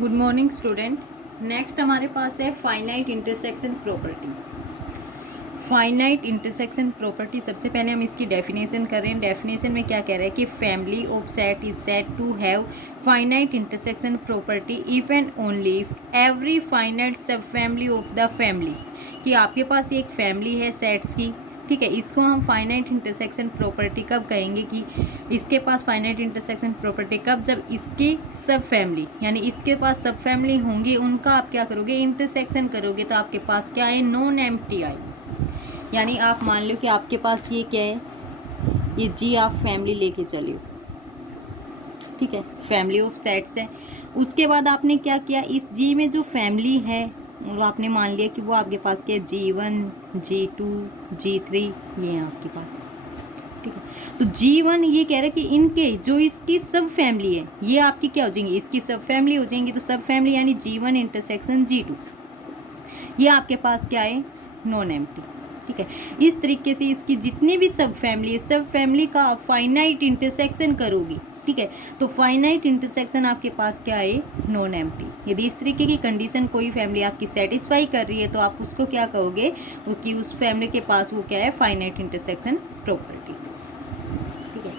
Good morning student. Next हमारे पास है finite intersection property. Finite intersection property, सबसे पहले हम इसकी डेफिनेशन करें। डेफिनेशन में क्या कह रहा है कि family of set is set to have finite intersection property if and only if every finite subfamily of the family, कि आपके पास एक फैमिली है सेट्स की, ठीक है। इसको हम फाइनाइट इंटरसेक्शन प्रॉपर्टी कब कहेंगे कि इसके पास फाइनाइट इंटरसेक्शन प्रॉपर्टी कब, जब इसकी सब फैमिली यानी इसके पास सब फैमिली होंगी, उनका आप क्या करोगे, इंटरसेक्शन करोगे तो आपके पास क्या है, नॉन एम्प्टी आई। यानी आप मान लो कि आपके पास ये क्या है, ये जी आप फैमिली लेके चले हो, ठीक है, फैमिली ऑफ सेट्स है। उसके बाद आपने क्या किया, इस जी में जो फैमिली है वो आपने मान लिया कि वो आपके पास क्या है, G1 G2 G3, ये है आपके पास, ठीक है। तो G1 ये कह रहा है कि इनके जो इसकी सब फैमिली है ये आपकी क्या हो जाएंगी, इसकी सब फैमिली हो जाएंगी। तो सब फैमिली यानी G1 इंटरसेक्शन G2, ये आपके पास क्या है, नॉन एम्प्टी, ठीक है। इस तरीके से इसकी जितनी भी सब फैमिली है, सब फैमिली का आप फाइनाइट इंटरसेक्शन करोगी, ठीक है। तो फाइनाइट इंटरसेक्शन आपके पास क्या है, नॉन एम्प्टी। यदि इस तरीके की कंडीशन कोई फैमिली आपकी सेटिस्फाई कर रही है तो आप उसको क्या कहोगे, कि उस फैमिली के पास वो क्या है, फाइनाइट इंटरसेक्शन प्रॉपर्टी, ठीक है।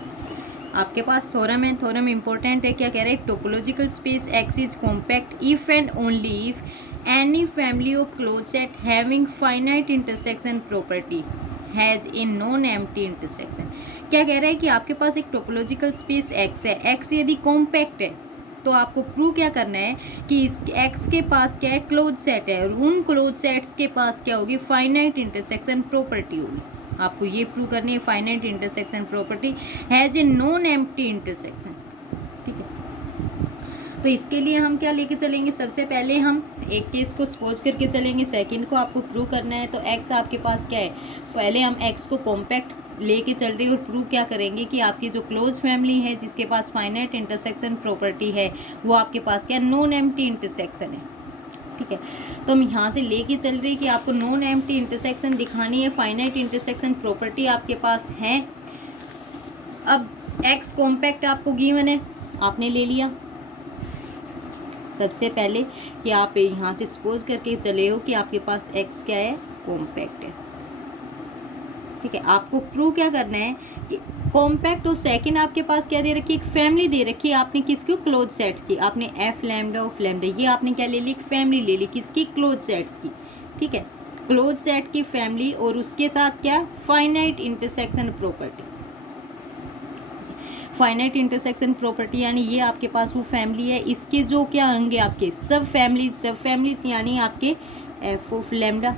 आपके पास थ्योरम है, थ्योरम इंपॉर्टेंट है। क्या कह रहे हैं, topological space x is compact if and only if any family of close set having finite intersection property has a non empty intersection. क्या कह रहा है कि आपके पास एक टोपोलॉजिकल स्पेस एक्स है, एक्स यदि कॉम्पैक्ट है तो आपको प्रूव क्या करना है कि इस एक्स के पास क्या है, क्लोज सेट है, और उन क्लोज सेट्स के पास क्या होगी, फाइनाइट इंटरसेक्शन प्रॉपर्टी होगी। आपको ये प्रूव करनी है, finite intersection property has a non empty intersection, ठीक है। तो इसके लिए हम क्या लेके चलेंगे, सबसे पहले हम एक केस को सपोज करके चलेंगे, सेकंड को आपको प्रूव करना है। तो एक्स आपके पास क्या है, पहले हम एक्स को कॉम्पैक्ट लेके चल रहे हैं और प्रूव क्या करेंगे कि आपकी जो क्लोज फैमिली है जिसके पास फाइनाइट इंटरसेक्शन प्रॉपर्टी है वो आपके पास क्या, नॉन एम्प्टी इंटरसेक्शन है, ठीक है। तो हम यहाँ से लेके चल रहे हैं कि आपको नॉन एम्प्टी इंटरसेक्शन दिखानी है, फाइनाइट इंटरसेक्शन प्रॉपर्टी आपके पास है। अब एक्स कॉम्पैक्ट आपको गिवन है, आपने ले लिया सबसे पहले कि आप यहाँ से सपोज करके चले हो कि आपके पास एक्स क्या है, कॉम्पैक्ट है, ठीक है। आपको प्रूव क्या करना है कि कॉम्पैक्ट, और सेकंड आपके पास क्या दे रखी है, एक फैमिली दे रखी है। आपने किसकी, क्लोज सेट्स की, आपने एफ लैम्डा ऑफ लैम्डा, ये आपने क्या ले ली, फैमिली ले ली, किसकी, क्लोज सेट्स की, ठीक है। क्लोज सेट की फैमिली और उसके साथ क्या, finite intersection property. Finite intersection property यानी ये आपके पास वो फैमिली है, इसके जो क्या होंगे, आपके सब फैमिलीज यानी आपके एफ ऑफ लैम्डा,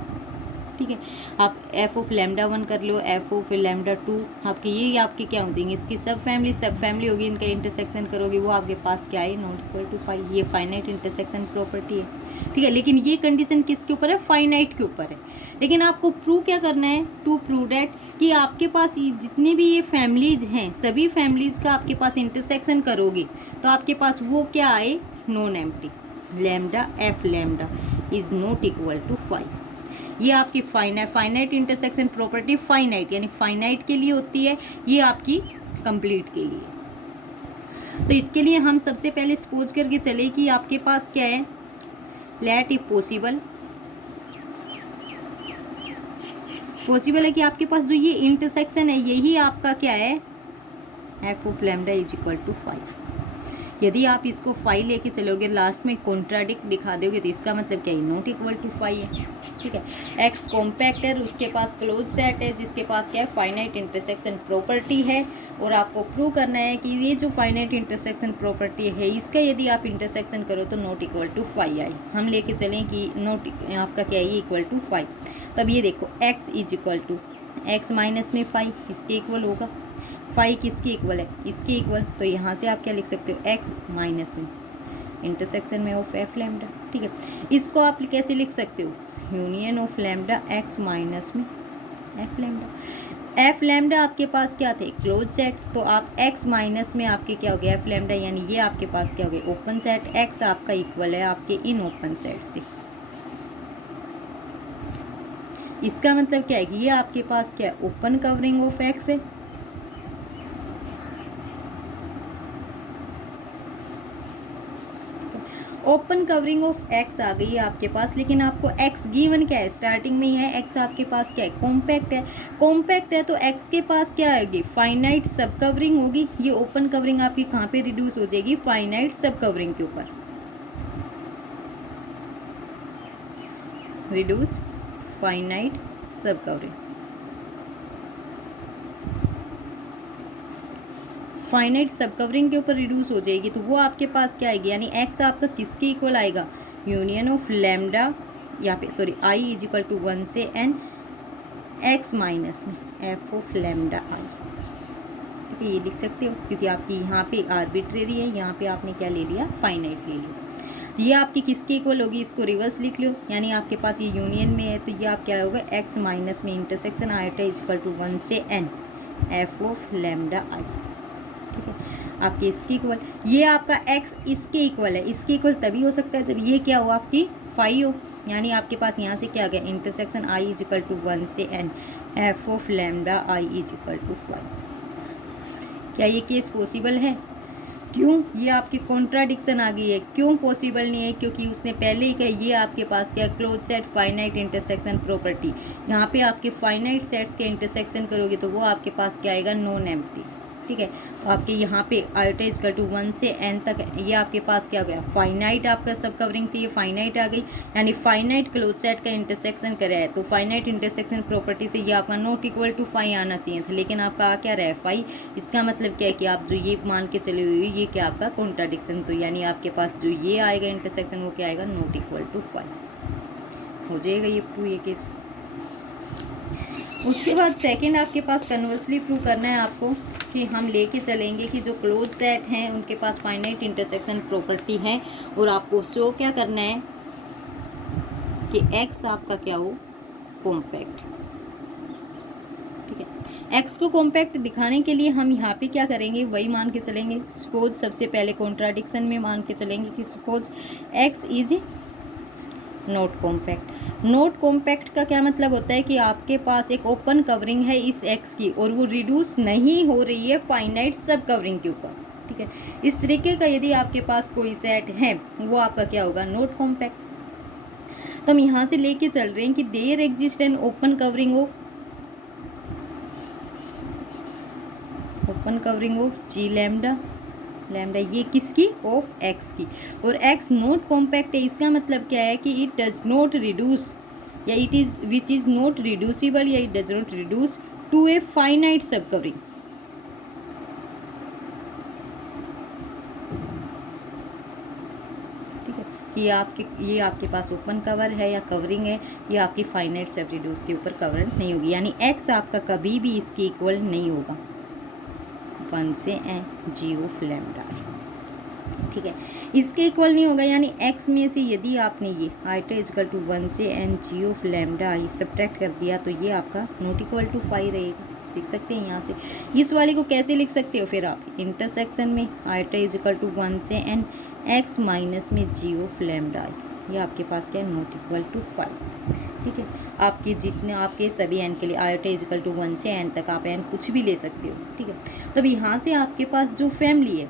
ठीक है। आप एफ ऑफ लैम्डा 1 कर लो, एफ ऑफ लैम्डा 2, आपके ये आपके क्या हो जाएंगे, इसकी सब फैमिली होगी, इनका इंटरसेक्शन करोगे वो आपके पास क्या है, नॉट इक्वल टू 5। ये फाइनाइट इंटरसेक्शन प्रॉपर्टी है, ठीक है। लेकिन ये कंडीशन किसके ऊपर है, फाइनाइट के ऊपर है। लेकिन आपको प्रूव क्या करना है, टू प्रूव डैट कि आपके पास जितनी भी ये फैमिलीज हैं, सभी फैमिलीज का आपके पास इंटरसेक्शन करोगे तो आपके पास वो क्या आए, non empty. Lambda F lambda is not equal to 5। ये आपकी फाइनाइट इंटरसेक्शन प्रॉपर्टी, फाइनाइट यानी फाइनाइट के लिए होती है, ये आपकी कंप्लीट के लिए। तो इसके लिए हम सबसे पहले सपोज करके चले कि आपके पास क्या है, लेट इफ पॉसिबल है कि आपके पास जो ये इंटरसेक्शन है यही आपका क्या है, F of lambda is equal to 5। यदि आप इसको 5 लेके चलोगे, लास्ट में कॉन्ट्राडिक्ट दिखा दोगे तो इसका मतलब क्या है, नॉट इक्वल टू 5 है, ठीक है। एक्स कॉम्पैक्ट है, उसके पास क्लोज सेट है जिसके पास क्या है, फाइनाइट इंटरसेक्शन प्रॉपर्टी है, और आपको प्रूव करना है कि ये जो फाइनाइट इंटरसेक्शन प्रॉपर्टी है इसका यदि आप इंटरसेक्शन करो तो नॉट इक्वल टू 5 आई। हम लेके चलें कि नॉट आपका क्या है, इक्वल टू 5। तब ये देखो X is equal to X minus में 5, इसके इक्वल होगा। 5 किसकी इक्वल है, इसकी इक्वल। तो यहाँ से आप क्या लिख सकते हो, एक्स माइनस में इंटरसेक्शन में ऑफ एफ लैम्डा, ठीक है। इसको आप कैसे लिख सकते हो, union of lambda x minus में एफ लैम्डा। एफ लैम्डा आपके पास क्या थे, क्लोज सेट, तो आप एक्स माइनस में आपके क्या हो गया, एफ लैम्डा, यानी ये आपके पास क्या हो गया, ओपन सेट। एक्स आपका इक्वल है आपके इन ओपन सेट से। इसका मतलब क्या है कि ये आपके पास क्या है, ओपन कवरिंग ऑफ एक्स है, ओपन कवरिंग ऑफ एक्स आ गई है आपके पास, लेकिन आपको एक्स गिवन क्या है, स्टार्टिंग में ही है एक्स आपके पास क्या है, कॉम्पैक्ट है। कॉम्पैक्ट है तो एक्स के पास क्या आएगी, फाइनाइट सब कवरिंग होगी। ये ओपन कवरिंग आपकी कहाँ पे रिड्यूस हो जाएगी, फाइनाइट सब कवरिंग के ऊपर, reduce finite subcovering. Finite subcovering के ऊपर रिड्यूस हो जाएगी, तो वो आपके पास क्या आएगी, यानी एक्स आपका किसके इक्वल आएगा, यूनियन ऑफ लैम्डा, यहाँ पे sorry I is equal to 1 से n एक्स माइनस में एफ ऑफ लैम्डा आई। ठीक है, ये लिख सकते हो क्योंकि आपकी यहाँ पे आर्बिट्रेरी है, यहाँ पे आपने क्या ले लिया, फाइनाइट ले लिया। तो ये आपकी किसके इक्वल होगी, इसको रिवर्स लिख लो, यानी आपके पास ये यूनियन में है तो ये आप क्या होगा, एक्स माइनस में intersection iota is equal to 1 से n F of lambda I. ठीक है, आपके इसके इक्वल, ये आपका x इसके इक्वल है, इसके इक्वल तभी हो सकता है जब ये क्या हो, आपकी फाई हो, यानी आपके पास यहाँ से क्या आ गया, intersection i is equal to 1 से n F of lambda i is equal to 5। क्या ये केस पॉसिबल है, क्यों, ये आपकी कॉन्ट्राडिक्शन आ गई है, क्यों पॉसिबल नहीं है, क्योंकि उसने पहले ही कहा ये आपके पास क्या, close set finite intersection property, यहाँ पे आपके फाइनाइट सेट्स के इंटरसेक्शन करोगे तो वो आपके पास क्या आएगा, नॉन एम्प्टी। ठीक है, तो आपके यहाँ पे आयोटा इक्वल टू 1 से n तक, ये आपके पास क्या हो गया, फाइनाइट आपका सब कवरिंग थी, ये फाइनाइट आ गई, यानी फाइनाइट क्लोज सेट का इंटरसेक्शन कर रहा है, तो फाइनाइट इंटरसेक्शन प्रॉपर्टी से ये आपका नॉट इक्वल टू 5 आना चाहिए था, लेकिन आपका आ क्या रहा है, 5। इसका मतलब क्या है कि आप जो ये मान के चले हुए ये क्या आपका कॉन्ट्राडिक्शन, तो यानी आपके पास जो ये आएगा इंटरसेक्शन वो क्या आएगा, नॉट इक्वल टू 5 हो जाएगा ये प्रूव, ये केस। उसके बाद सेकेंड आपके पास कन्वर्सली प्रूव करना है आपको कि हम लेके चलेंगे कि जो क्लोज सेट हैं उनके पास फाइनाइट इंटरसेक्शन प्रॉपर्टी है, और आपको शो क्या करना है कि x आपका क्या हो, कॉम्पैक्ट। ठीक है, x को कॉम्पैक्ट दिखाने के लिए हम यहाँ पे क्या करेंगे, वही मान के चलेंगे। सपोज सबसे पहले कॉन्ट्राडिक्शन में मान के चलेंगे कि suppose x is not compact. Not compact का क्या मतलब होता है कि आपके पास एक ओपन कवरिंग है इस x की और वो रिड्यूस नहीं हो रही है फाइनाइट सब कवरिंग के ऊपर। ठीक है, इस तरीके का यदि आपके पास कोई सेट है वो आपका क्या होगा, नॉट कॉम्पैक्ट। तो हम यहाँ से लेके चल रहे हैं कि there exist an open covering of G lambda, lambda ये किसकी, ऑफ एक्स की, और एक्स नॉट कॉम्पैक्ट है। इसका मतलब क्या है कि इट डज नॉट रिड्यूस, या it is which is not reducible, या it does not reduce to a finite subcovering. ठीक है, ये आपके पास ओपन कवर है या कवरिंग है, ये आपकी फाइनाइट सब रिड्यूस के ऊपर कवर नहीं होगी, यानी एक्स आपका कभी भी इसके इक्वल नहीं होगा 1 से जी ऑफ लैम्डा। ठीक है, इसके इक्वल नहीं होगा, यानी x में से यदि आपने ये आइटा इक्वल टू 1 से n G of lambda I subtract कर दिया तो ये आपका नॉट इक्वल टू 5 रहेगा। लिख सकते हैं यहाँ से। इस वाले को कैसे लिख सकते हो फिर आप, इंटरसेक्शन में आइटा इक्वल टू 1 से n x माइनस में जी ऑफ लैम्डा आई, ये आपके पास क्या है, नॉट इक्वल टू 5। ठीक है, आपके जितने आपके सभी n के लिए आयोटा इक्वल टू 1 से n तक आप n कुछ भी ले सकते हो। ठीक है, तो अब यहाँ से आपके पास जो फैमिली है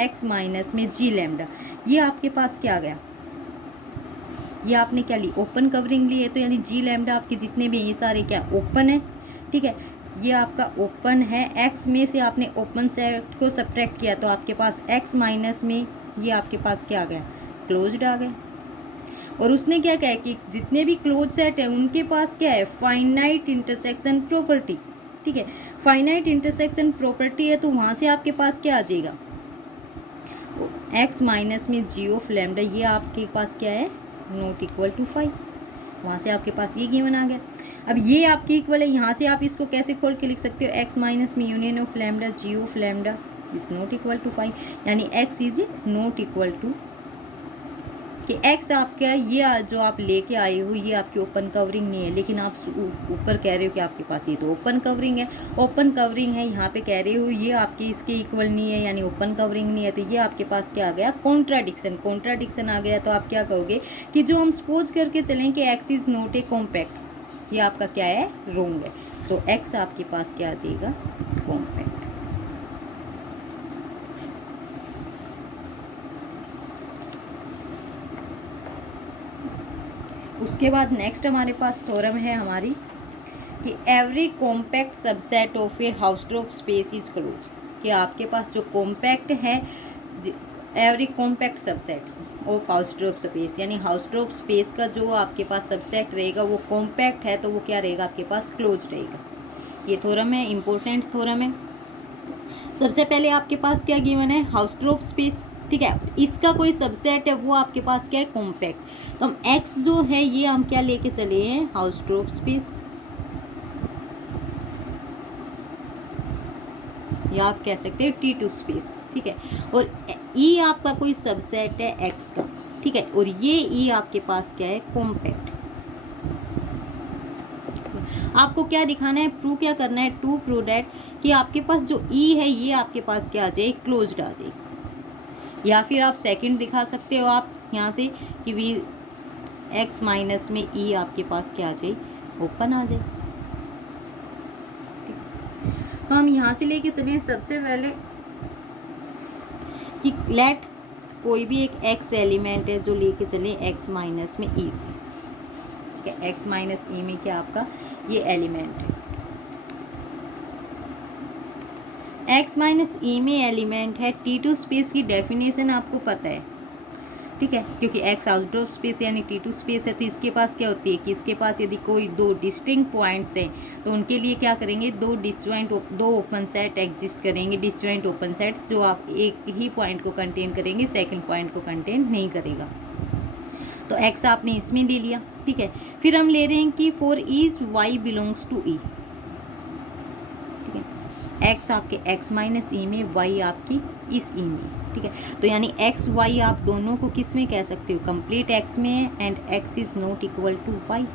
x माइनस में जी लैम्डा, ये आपके पास क्या आ गया, ये आपने क्या ली, ओपन कवरिंग ली है, तो यानी जी लैम्डा आपके जितने भी ये सारे क्या ओपन है। ठीक है, ये आपका ओपन है, x में से आपने ओपन सेट को सब्ट्रैक्ट किया तो आपके पास x माइनस में ये आपके पास क्या आ गया, क्लोज्ड आ गया। और उसने क्या कहा कि जितने भी क्लोज सेट है उनके पास क्या है, फाइनाइट इंटरसेक्शन प्रॉपर्टी। ठीक है, फाइनाइट इंटरसेक्शन प्रॉपर्टी है तो वहाँ से आपके पास क्या आ जाएगा, x माइनस में जी ऑफ लैम्डा, ये आपके पास क्या है, नॉट इक्वल टू 5। वहाँ से आपके पास ये गिवन आ गया। अब ये आपके इक्वल है, यहाँ से आप इसको कैसे खोल के लिख सकते हो, x माइनस में union of lambda G of lambda is not equal to 5, यानी x is not equal to कि x आपका ये जो आप लेके आए हो ये आपकी ओपन कवरिंग नहीं है, लेकिन आप ऊपर कह रहे हो कि आपके पास ये तो ओपन कवरिंग है, ओपन कवरिंग है, यहाँ पे कह रहे हो ये आपके इसके इक्वल नहीं है, यानी ओपन कवरिंग नहीं है, तो ये आपके पास क्या आ गया, कॉन्ट्राडिक्शन आ गया। तो आप क्या कहोगे कि जो हम सपोज करके चलें कि x is not a compact, ये आपका क्या है, रोंग है। सो x आपके पास क्या आ जाएगा, कॉम्पैक्ट। उसके बाद नेक्स्ट हमारे पास थ्योरम है हमारी कि every compact subset of a Hausdorff space is close, कि आपके पास जो कॉम्पैक्ट है, every compact subset of Hausdorff space, यानी हाउसग्रुप स्पेस का जो आपके पास सबसेट रहेगा वो कॉम्पैक्ट है, तो वो क्या रहेगा आपके पास, क्लोज रहेगा। ये थ्योरम है, इंपॉर्टेंट थ्योरम है। सबसे पहले आपके पास क्या गिवन है, हाउसग्रुप स्पेस, ठीक है, इसका कोई सबसेट है वो आपके पास क्या है, कॉम्पैक्ट। तो हम एक्स जो है ये हम क्या लेके चले हैं, हाउसग्रुप स्पेस, या आप कह सकते हैं T2 स्पेस, ठीक है। और ई आपका कोई सबसेट है एक्स का, ठीक है, और ये ई आपके पास क्या है, कॉम्पैक्ट। आपको क्या दिखाना है, प्रूव क्या करना है, टू प्रूव दैट कि आपके पास जो ई है ये आपके पास क्या आ जाए, क्लोज्ड आ जाए। या फिर आप सेकंड दिखा सकते हो आप यहाँ से कि वी एक्स माइनस में ई आपके पास क्या आ जाए, ओपन आ जाए। तो हम यहाँ से लेके चले सबसे पहले कि लेट कोई भी एक एक्स एलिमेंट है जो लेके चले एक्स माइनस में ई से, ठीक है, एक्स माइनस ई में क्या आपका ये एलिमेंट है, एक्स माइनस ई में एलिमेंट है। T2 स्पेस की डेफिनेशन आपको पता है, ठीक है, क्योंकि एक्स आउटड्रॉप स्पेस यानी T2 स्पेस है, तो इसके पास क्या होती है कि इसके पास यदि कोई दो डिस्टिंक्ट पॉइंट्स हैं तो उनके लिए क्या करेंगे, दो ओपन सेट एग्जिस्ट करेंगे, डिसजॉइंट ओपन सेट, जो आप एक ही पॉइंट को कंटेन करेंगे, सेकंड पॉइंट को कंटेन नहीं करेगा। तो एक्स आपने इसमें ले लिया, ठीक है। फिर हम ले रहे हैं कि for each Y belongs to E, ठीक है, एक्स आपके एक्स माइनस ई में, वाई आपकी इस ई में, ठीक है। तो यानी एक्स वाई आप दोनों को किस में कह सकते हो, कंप्लीट एक्स में है, and X is not equal to Y,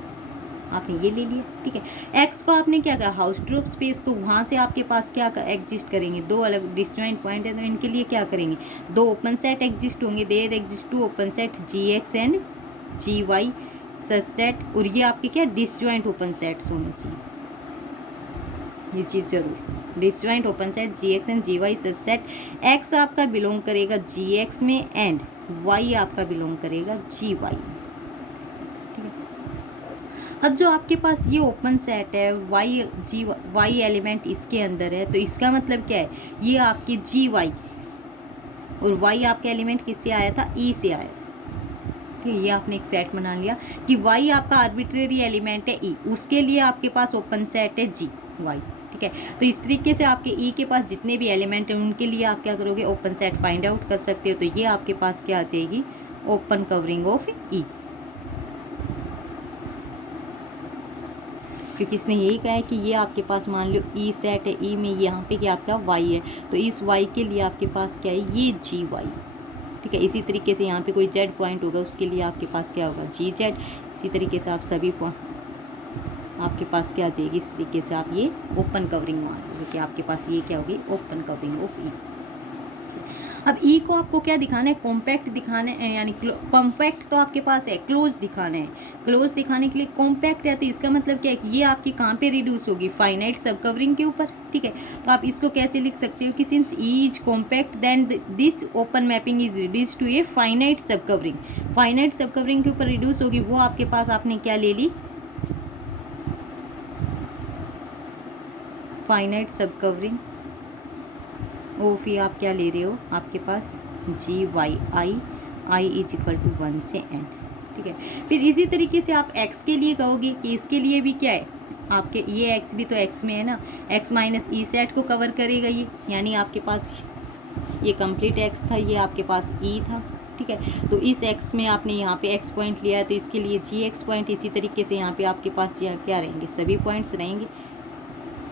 आपने ये ले लिया, ठीक है। एक्स को आपने क्या कहा, हाउसग्रुप स्पेस, तो वहाँ से आपके पास क्या एग्जिस्ट करेंगे, दो अलग डिसजॉइंट पॉइंट है, तो इनके लिए क्या करेंगे, दो ओपन सेट एग्जिस्ट होंगे, there exist two open set G X and G Y such that, और ये आपके क्या डिसजॉइंट ओपन सेट्स होने चाहिए, ये चीज़ जरूर, disjoint open set G X and G Y such that X आपका बिलोंग करेगा जी एक्स में एंड वाई आपका बिलोंग करेगा जी वाई, ठीक है। अब जो आपके पास ये ओपन सेट है, वाई एलिमेंट इसके अंदर है, तो इसका मतलब क्या है, ये आपके जी वाई और वाई आपका एलिमेंट किससे आया था, ई से आया था, ठीक है। ये आपने एक सेट बना लिया कि वाई आपका आर्बिट्रेरी एलिमेंट है ई, उसके लिए आपके पास ओपन सेट है जी वाई, ठीक है। तो इस तरीके से आपके ई के पास जितने भी एलिमेंट हैं उनके लिए आप क्या करोगे, ओपन सेट फाइंड आउट कर सकते हो। तो ये आपके पास क्या आ जाएगी, ओपन कवरिंग ऑफ ई, क्योंकि इसने यही कहा है कि ये आपके पास मान लो ई सेट है, ई में यहाँ पे क्या आपका वाई है, तो इस वाई के लिए आपके पास क्या है, ये जी वाई, ठीक है। इसी तरीके से यहाँ पे कोई जेड पॉइंट होगा, उसके लिए आपके पास क्या होगा, जी जेड। इसी तरीके से आप सभी आपके पास क्या आ जाएगी, इस तरीके से आप ये ओपन कवरिंग मान लो कि आपके पास ये क्या होगी, ओपन कवरिंग ऑफ ई। अब ई को आपको क्या दिखाना है, कॉम्पैक्ट दिखाना है, यानी कॉम्पैक्ट तो आपके पास है, क्लोज दिखाना है। क्लोज दिखाने के लिए कॉम्पैक्ट है, तो इसका मतलब क्या है कि ये आपकी कहाँ पे रिड्यूस होगी, फाइनाइट सब कवरिंग के ऊपर, ठीक है। तो आप इसको कैसे लिख सकते हो कि since E is compact then this open mapping is reduce to a finite subcovering. Finite subcovering के ऊपर रिड्यूस होगी, वो आपके पास आपने क्या ले ली, finite subcovering of E, आप क्या ले रहे हो, आपके पास G Y I is equal to 1 से एन, ठीक है। फिर इसी तरीके से आप एक्स के लिए कहोगे कि इसके लिए भी क्या है, आपके ये एक्स भी तो एक्स में है ना, एक्स माइनस ई सेट को कवर करेगा ये, यानी आपके पास ये कंप्लीट एक्स था, ये आपके पास ई था, ठीक है। तो इस एक्स में आपने यहाँ पे एक्स पॉइंट लिया है, तो इसके लिए जी एक्स पॉइंट, इसी तरीके से यहाँ पे आपके पास क्या रहेंगे, सभी पॉइंट्स रहेंगे।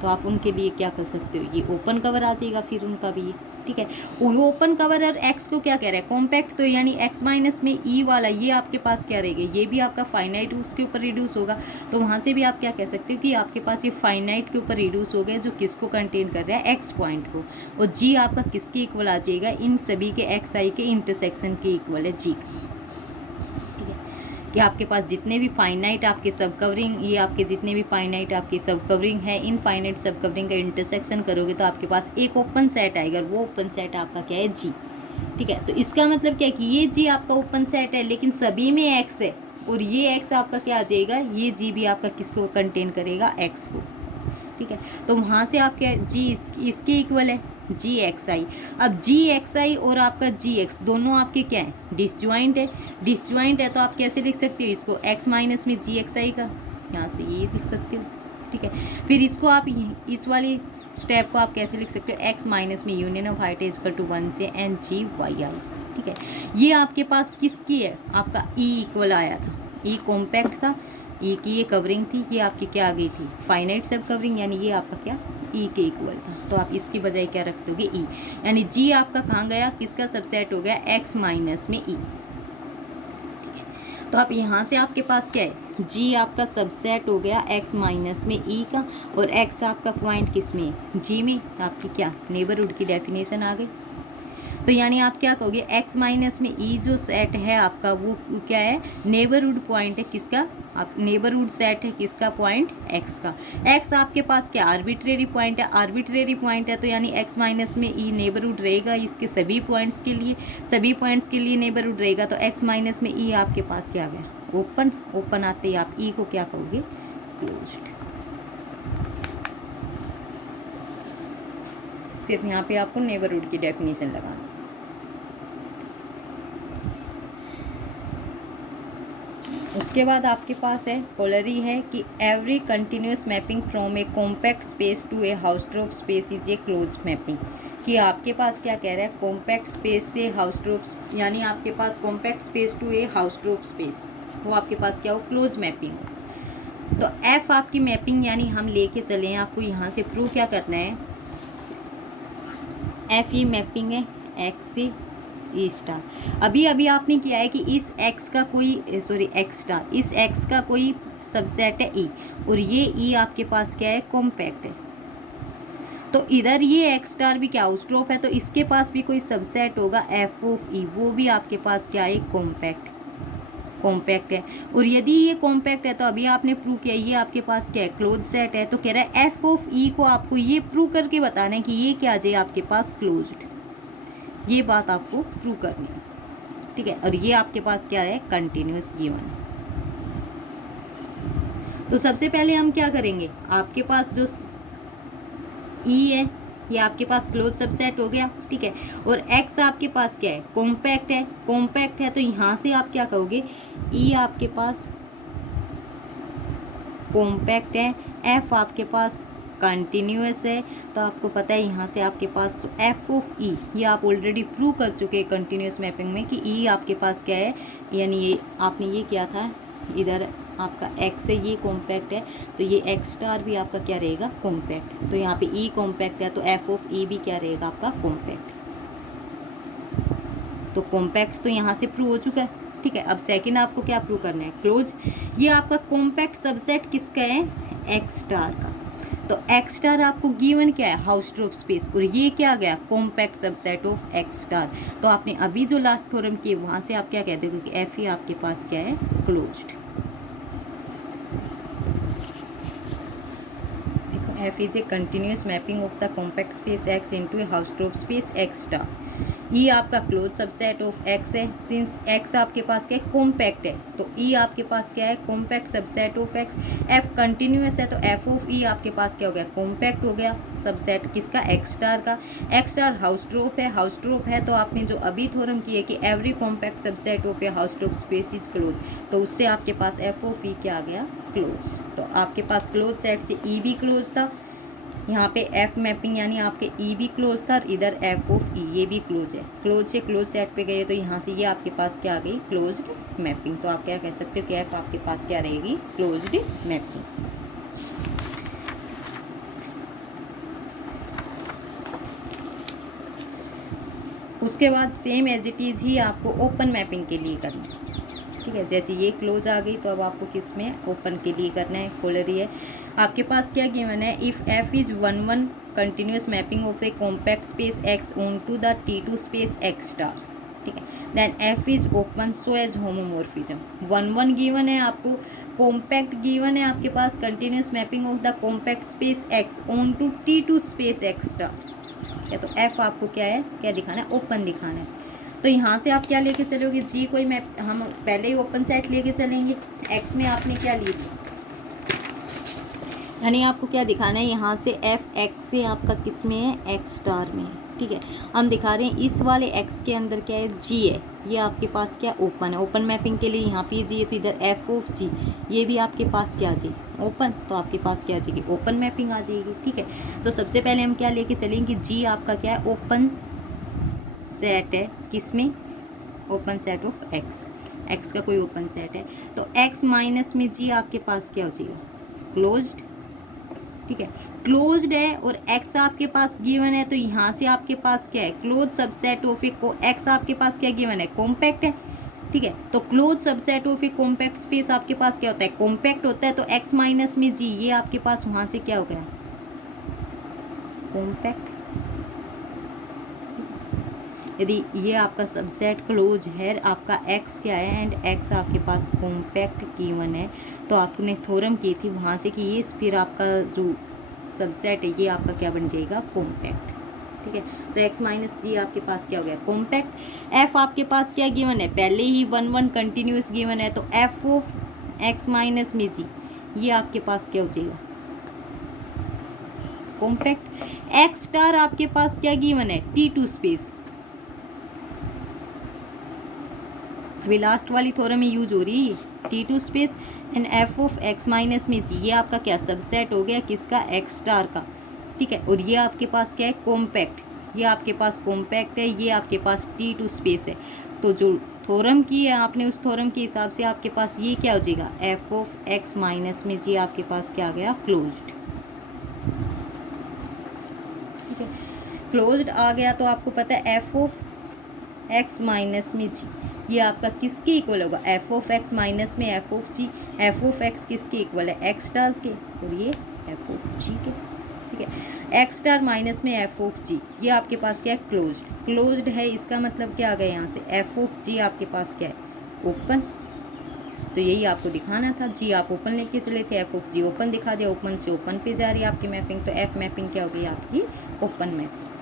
तो आप उनके लिए क्या कर सकते हो, ये ओपन कवर आ जाएगा फिर उनका भी ये, ठीक है। वो ओपन कवर और एक्स को क्या कह रहा है, कॉम्पैक्ट, तो यानी एक्स माइनस में ई वाला ये आपके पास क्या रहेगा, ये भी आपका फाइनाइट उसके ऊपर रिड्यूस होगा। तो वहाँ से भी आप क्या कह सकते हो कि आपके पास ये फाइनाइट के ऊपर रिड्यूस हो गया, जो किसको कंटेन कर रहा है, एक्स पॉइंट को। और जी आपका किसके इक्वल आ जाएगा, इन सभी के एक्स आई के इंटरसेक्शन के इक्वल है जी, कि आपके पास जितने भी फाइनाइट आपके सब कवरिंग, ये आपके जितने भी फाइनाइट आपके सब कवरिंग है, इन फाइनाइट सब कवरिंग का इंटरसेक्शन करोगे तो आपके पास एक ओपन सेट आएगा, वो ओपन सेट आपका क्या है, जी, ठीक है। तो इसका मतलब क्या है कि ये जी आपका ओपन सेट है, लेकिन सभी में एक्स है, और ये x आपका क्या आ जाएगा, ये g भी आपका किसको कंटेन करेगा, x को, ठीक है। तो वहाँ से आप क्या, g इसके इक्वल है जी एक्स आई। अब जी एक्स आई और आपका जी एक्स दोनों आपके क्या है, डिसजॉइंट है। डिसजॉइंट है तो आप कैसे लिख सकते हो इसको, एक्स माइनस में जी एक्स आई का, यहाँ से ये लिख सकते हो, ठीक है। फिर इसको आप इस वाली स्टेप को आप कैसे लिख सकते हो, एक्स माइनस में union of height is equal to 1 से एन जी वाई आई, ठीक है। ये आपके पास किसकी है, आपका ई इक्वल आया था, ई कॉम्पैक्ट था, ई की ये कवरिंग थी, ये आपकी क्या आ गई थी, फाइनाइट सब कवरिंग, यानी ये आपका क्या ई के इक्वल था। तो आप इसकी बजाय क्या रख दोगे, ई, यानी जी आपका कहाँ गया, किसका सबसेट हो गया, एक्स माइनस में ई, ठीक है। तो आप यहाँ से आपके पास क्या है, जी आपका सबसेट हो गया एक्स माइनस में ई का, और एक्स आपका पॉइंट किस में, जी में, आपकी क्या नेबरहुड की डेफिनेशन आ गई। तो यानी आप क्या कहोगे, x माइनस में ई जो सेट है आपका वो क्या है, नेबरहुड पॉइंट है किसका, आप नेबरहुड सेट है किसका, पॉइंट x का। x आपके पास क्या आर्बिट्रेरी पॉइंट है, आर्बिट्रेरी पॉइंट है तो यानी x माइनस में ई नेबरहुड रहेगा इसके सभी पॉइंट्स के लिए, सभी पॉइंट्स के लिए नेबरहुड रहेगा। तो x माइनस में ई आपके पास क्या आ गया, ओपन, ओपन आते ही आप ई को क्या कहोगे, क्लोज्ड। सिर्फ यहाँ पे आपको नेबरहुड की डेफिनेशन लगाना। उसके बाद आपके पास है पोलरी है कि every continuous mapping from a compact space to a Hausdorff space is a close mapping, कि आपके पास क्या कह रहा है, कॉम्पैक्ट स्पेस से हाउसट्रोप, यानी आपके पास compact space to a Hausdorff space, वो आपके पास क्या हो, क्लोज मैपिंग। तो एफ आपकी मैपिंग यानी हम लेके चले हैं, आपको यहाँ से प्रूव क्या करना है, एफ ये मैपिंग है एक्स से ई स्टार। अभी अभी आपने किया है कि इस x का कोई सॉरी एक्स स्टार, इस x का कोई सबसेट है ई, और ये ई आपके पास क्या है, कॉम्पैक्ट है। तो इधर ये x स्टार भी क्या आउटस्ट्रोप है, तो इसके पास भी कोई सबसेट होगा एफ ऑफ ई, वो भी आपके पास क्या है, कॉम्पैक्ट, कॉम्पैक्ट है। और यदि ये कॉम्पैक्ट है तो अभी आपने प्रूव किया ये आपके पास क्या है, क्लोज सेट है। तो कह रहा है एफ ऑफ ई को आपको ये प्रूव करके बताना है कि ये क्या आ जाए आपके पास, क्लोज्ड, ये बात आपको प्रूव करनी है, ठीक है। और ये आपके पास क्या है, कंटिन्यूस गिवन। तो सबसे पहले हम क्या करेंगे, आपके पास जो ई है ये आपके पास क्लोज सबसेट हो गया, ठीक है। और एक्स आपके पास क्या है, कॉम्पैक्ट है, कॉम्पैक्ट है तो यहाँ से आप क्या कहोगे, ई आपके पास कॉम्पैक्ट है, एफ आपके पास कंटिन्यूस है। तो आपको पता है यहाँ से आपके पास एफ ऑफ ई, ये आप ऑलरेडी प्रूव कर चुके हैं कंटिन्यूस मैपिंग में कि ई आपके पास क्या है, यानी ये आपने ये किया था, इधर आपका एक्स है ये कॉम्पैक्ट है, तो ये एक्स स्टार भी आपका क्या रहेगा, कॉम्पैक्ट। तो यहाँ पे ई कॉम्पैक्ट है तो एफ ऑफ ई भी क्या रहेगा आपका, कॉम्पैक्ट। तो कॉम्पैक्ट तो यहाँ से प्रूव हो चुका है, ठीक है। अब सेकंड आपको क्या प्रूव करना है, क्लोज। ये आपका कॉम्पैक्ट सबसेट किसका है, एक्स स्टार का। तो एक्स स्टार आपको गिवन क्या है, हाउसट्रोप स्पेस, और ये क्या आ गया, compact subset of x star. तो आपने अभी जो लास्ट थ्योरम किए वहाँ से आप क्या कहते हो कि एफ ही आपके पास क्या है, क्लोज्ड। देखो F is a continuous mapping of the compact space X into a Hausdorff space X star. E आपका क्लोज सबसेट ऑफ एक्स है, सिंस एक्स आपके पास क्या है, कॉम्पैक्ट है, तो ई आपके पास क्या है, compact subset of x. F continuous है तो एफ ऑफ ई आपके पास क्या हो गया, कॉम्पैक्ट हो गया सबसेट किसका, एक्स स्टार का। एक्स स्टार हाउसट्रोप है, हाउसट्रोप है तो आपने जो अभी थ्योरम किए कि every compact subset of a Hausdorff space is close, तो उससे आपके पास एफ ऑफ ई क्या आ गया, क्लोज। तो आपके पास क्लोज सेट से ई भी क्लोज था, यहाँ पे एफ मैपिंग यानी आपके ई भी क्लोज था, और इधर एफ ऑफ ई ये भी क्लोज है। क्लोज से क्लोज सेट पे गए तो यहाँ से ये आपके पास क्या आ गई, क्लोज्ड मैपिंग। तो आप क्या कह सकते हो कि एफ आपके पास क्या रहेगी, क्लोज्ड मैपिंग। उसके बाद सेम एज इट इज़ ही आपको ओपन मैपिंग के लिए करना है, ठीक है। जैसे ये क्लोज आ गई तो अब आपको किस में, ओपन के लिए करना है। पोलरी है आपके पास क्या गिवन है, if F is 1 continuous mapping of a compact space X onto the T2 space X star, ठीक है, then F is open so as homeomorphism. 1 given है आपको, कॉम्पैक्ट गिवन है आपके पास, continuous mapping of the compact space X onto T2 space X star, या तो F आपको क्या है, क्या दिखाना है, ओपन दिखाना है। तो यहाँ से आप क्या लेके चलोगे, जी कोई मैप, हम पहले ही ओपन सेट लेके चलेंगे। एक्स में आपने क्या ली, यानी आपको क्या दिखाना है, यहाँ से एफ एक्स से आपका किस में है, एक्स स्टार में है, ठीक है। हम दिखा रहे हैं इस वाले एक्स के अंदर क्या है, जी है, ये आपके पास क्या ओपन है। ओपन मैपिंग के लिए यहाँ पे जी है, तो इधर एफ ऑफ जी, ये भी आपके पास क्या आ जाएगी, ओपन, तो आपके पास क्या आ जाएगी, ओपन मैपिंग आ जाएगी, ठीक है। तो सबसे पहले हम क्या लेके चलेंगे, जी आपका क्या है, ओपन सेट है, किस में, open set of x, x का कोई ओपन सेट है, तो एक्स माइनस में जी आपके पास क्या हो जाएगा, क्लोज्ड, ठीक है। क्लोज्ड है और एक्स आपके पास गिवन है, तो यहाँ से आपके पास क्या है, क्लोज सबसेट ऑफ ए को, एक्स आपके पास क्या गिवन है, कॉम्पैक्ट है, ठीक है। तो close subset of a compact space आपके पास क्या होता है, कॉम्पैक्ट होता है, तो एक्स माइनस में जी, ये आपके पास वहाँ से क्या हो गया, कॉम्पैक्ट। यदि ये आपका सबसेट क्लोज है, आपका एक्स क्या है एंड एक्स आपके पास कॉम्पैक्ट गिवन है, तो आपने थ्योरम की थी वहाँ से कि ये फिर आपका जो सबसेट है ये आपका क्या बन जाएगा, कॉम्पैक्ट, ठीक है। तो एक्स माइनस जी आपके पास क्या हो गया, कॉम्पैक्ट। एफ आपके पास क्या गिवन है, पहले ही 1 1 कंटिन्यूस गिवन है, तो एफ ऑफ एक्स माइनस में जी, ये आपके पास क्या हो जाएगा, कॉम्पैक्ट। एक्स स्टार आपके पास क्या गिवन है, T2 स्पेस, अभी लास्ट वाली थ्योरम में यूज हो रही है, T2 space and F of X minus में जी, ये आपका क्या सबसेट हो गया, किसका, एक्स स्टार का, ठीक है। और ये आपके पास क्या है, कॉम्पैक्ट, ये आपके पास कॉम्पैक्ट है, ये आपके पास T2 स्पेस है। तो जो थ्योरम की है आपने, उस थ्योरम के हिसाब से आपके पास ये क्या हो जाएगा, एफ ऑफ एक्स माइनस में जी आपके पास क्या आ गया, क्लोज्ड, ठीक है। क्लोज्ड आ गया, तो आपको पता है एफ ऑफ एक्स माइनस में जी, ये आपका किसके इक्वल होगा, एफ ऑफ एक्स माइनस में F of G, F of X किसके इक्वल है, एक्स स्टार के, और ये एफ ऑफ जी के, ठीक है। एक्स स्टार माइनस में एफ ऑफ जी, ये आपके पास क्या है, क्लोज्ड, क्लोज्ड है, इसका मतलब क्या आ गया यहाँ से, एफ ऑफ जी आपके पास क्या है, ओपन। तो यही आपको दिखाना था, जी आप ओपन लेके चले थे, एफ ऑफ जी ओपन दिखा दिया, ओपन से ओपन पे जा रही है आपकी मैपिंग, तो एफ मैपिंग क्या हो गई आपकी, ओपन मैपिंग।